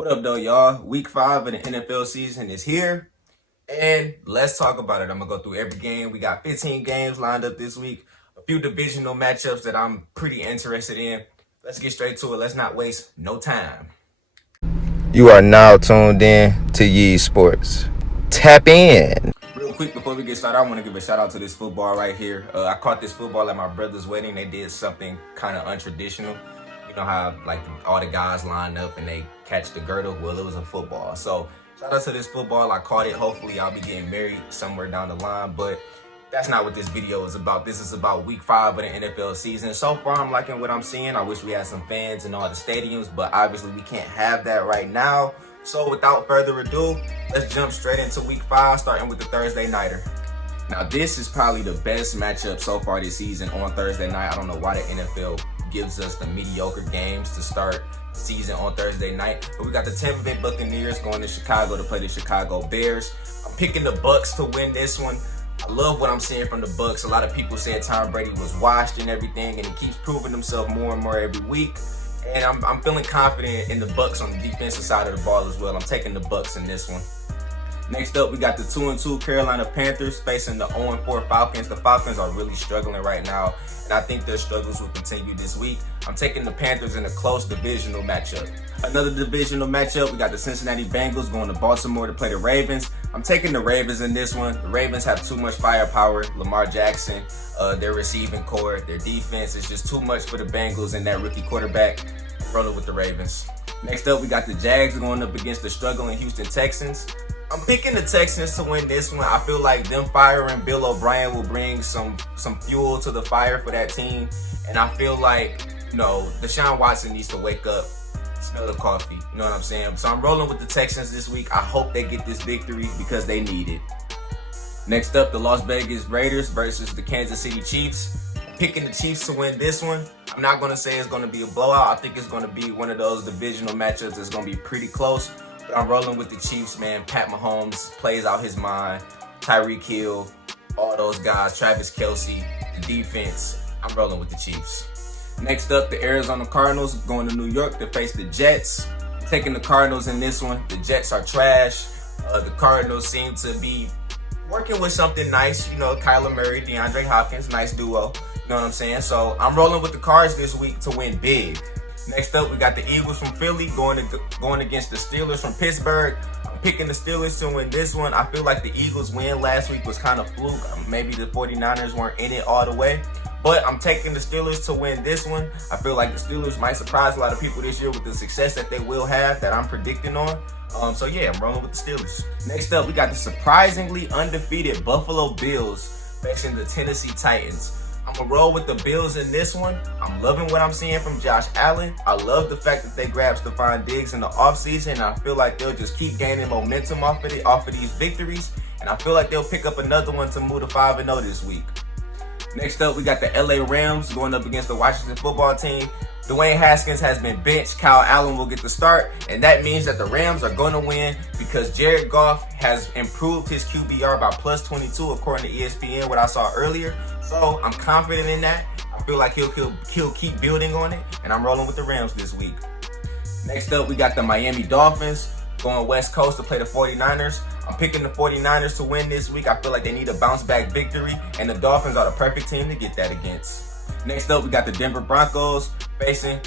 What up, though, y'all? Week 5 of the NFL season is here, and let's talk about it. I'm gonna go through every game. We got 15 games lined up this week, a few divisional matchups that I'm pretty interested in. Let's get straight to it. Let's not waste no time. You are now tuned in to Yee Sports. Tap in. Real quick before we get started, I want to give a shout out to this football right here. I caught this football at my brother's wedding. They did something kind of untraditional. You know how like all the guys line up and they catch the girdle? Well, it was a football. So shout out to this football. I caught it. Hopefully I'll be getting married somewhere down the line. But that's not what this video is about. This is about week 5 of the NFL season. So far, I'm liking what I'm seeing. I wish we had some fans in all the stadiums, but obviously we can't have that right now. So without further ado, let's jump straight into week 5, starting with the Thursday nighter. Now, this is probably the best matchup so far this season on Thursday night. I don't know why the NFL gives us the mediocre games to start the season on Thursday night. But we got the Tampa Bay Buccaneers going to Chicago to play the Chicago Bears. I'm picking the Bucs to win this one. I love what I'm seeing from the Bucs. A lot of people said Tom Brady was washed and everything, and he keeps proving himself more and more every week. And I'm feeling confident in the Bucs on the defensive side of the ball as well. I'm taking the Bucs in this one. Next up, we got the 2-2 Carolina Panthers facing the 0-4 Falcons. The Falcons are really struggling right now, and I think their struggles will continue this week. I'm taking the Panthers in a close divisional matchup. Another divisional matchup, we got the Cincinnati Bengals going to Baltimore to play the Ravens. I'm taking the Ravens in this one. The Ravens have too much firepower. Lamar Jackson, their receiving core, their defense is just too much for the Bengals and that rookie quarterback. Rolling with the Ravens. Next up, we got the Jags going up against the struggling Houston Texans. I'm picking the Texans to win this one. I feel like them firing Bill O'Brien will bring some fuel to the fire for that team. And I feel like, Deshaun Watson needs to wake up, smell the coffee. You know what I'm saying? So I'm rolling with the Texans this week. I hope they get this victory because they need it. Next up, the Las Vegas Raiders versus the Kansas City Chiefs. I'm picking the Chiefs to win this one. I'm not going to say it's going to be a blowout. I think it's going to be one of those divisional matchups that's going to be pretty close. I'm rolling with the Chiefs, man. Pat Mahomes plays out his mind. Tyreek Hill, all those guys, Travis Kelce, the defense. I'm rolling with the Chiefs. Next up, the Arizona Cardinals going to New York to face the Jets. Taking the Cardinals in this one. The Jets are trash. The Cardinals seem to be working with something nice. Kyler Murray, DeAndre Hopkins, nice duo. You know what I'm saying? So I'm rolling with the Cards this week to win big. Next up, we got the Eagles from Philly going against the Steelers from Pittsburgh. I'm picking the Steelers to win this one. I feel like the Eagles' win last week was kind of fluke. Maybe the 49ers weren't in it all the way. But I'm taking the Steelers to win this one. I feel like the Steelers might surprise a lot of people this year with the success that they will have that I'm predicting on. So yeah, I'm rolling with the Steelers. Next up, we got the surprisingly undefeated Buffalo Bills facing the Tennessee Titans. I'm going to roll with the Bills in this one. I'm loving what I'm seeing from Josh Allen. I love the fact that they grabbed Stephon Diggs in the offseason, and I feel like they'll just keep gaining momentum off of these victories, and I feel like they'll pick up another one to move to 5-0 this week. Next up, we got the LA Rams going up against the Washington football team. Dwayne Haskins has been benched. Kyle Allen will get the start, and that means that the Rams are going to win because Jared Goff has improved his QBR by plus 22 according to ESPN, what I saw earlier. So I'm confident in that. I feel like he'll keep building on it, and I'm rolling with the Rams this week. Next up, we got the Miami Dolphins going West Coast to play the 49ers. I'm picking the 49ers to win this week. I feel like they need a bounce-back victory, and the Dolphins are the perfect team to get that against. Next up, we got the Denver Broncos facing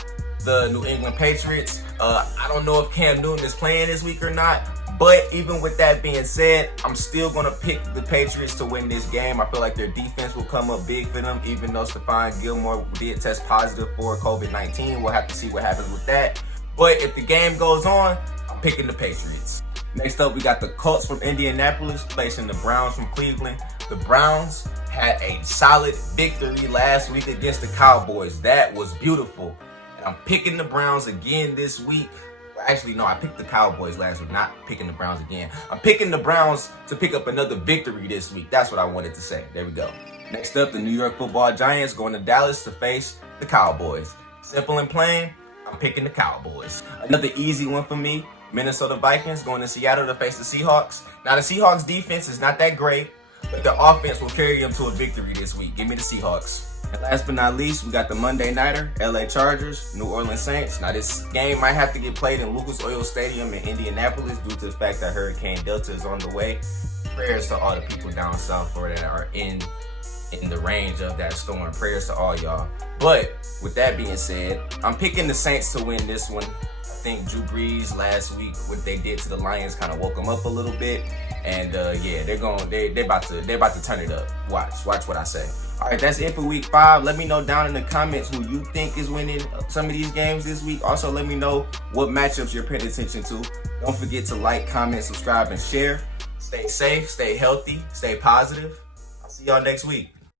the New England Patriots. I don't know if Cam Newton is playing this week or not, but even with that being said, I'm still going to pick the Patriots to win this game. I feel like their defense will come up big for them, even though Stephon Gilmore did test positive for COVID-19. We'll have to see what happens with that. But if the game goes on, I'm picking the Patriots. Next up, we got the Colts from Indianapolis facing the Browns from Cleveland. The Browns had a solid victory last week against the Cowboys. That was beautiful. And I'm picking the Browns again this week. Well, actually, no, I picked the Cowboys last week, not picking the Browns again. I'm picking the Browns to pick up another victory this week. That's what I wanted to say. There we go. Next up, the New York Football Giants going to Dallas to face the Cowboys. Simple and plain, I'm picking the Cowboys. Another easy one for me, Minnesota Vikings going to Seattle to face the Seahawks. Now, the Seahawks defense is not that great, but the offense will carry them to a victory this week. Give me the Seahawks. And last but not least, we got the Monday Nighter, LA Chargers, New Orleans Saints. Now this game might have to get played in Lucas Oil Stadium in Indianapolis due to the fact that Hurricane Delta is on the way. Prayers to all the people down south or that are in the range of that storm. Prayers to all y'all. But with that being said, I'm picking the Saints to win this one. I think Drew Brees last week, what they did to the Lions kind of woke them up a little bit. And yeah, they're about to turn it up. Watch what I say. All right, that's it for week 5. Let me know down in the comments who you think is winning some of these games this week. Also, let me know what matchups you're paying attention to. Don't forget to like, comment, subscribe, and share. Stay safe, stay healthy, stay positive. I'll see y'all next week.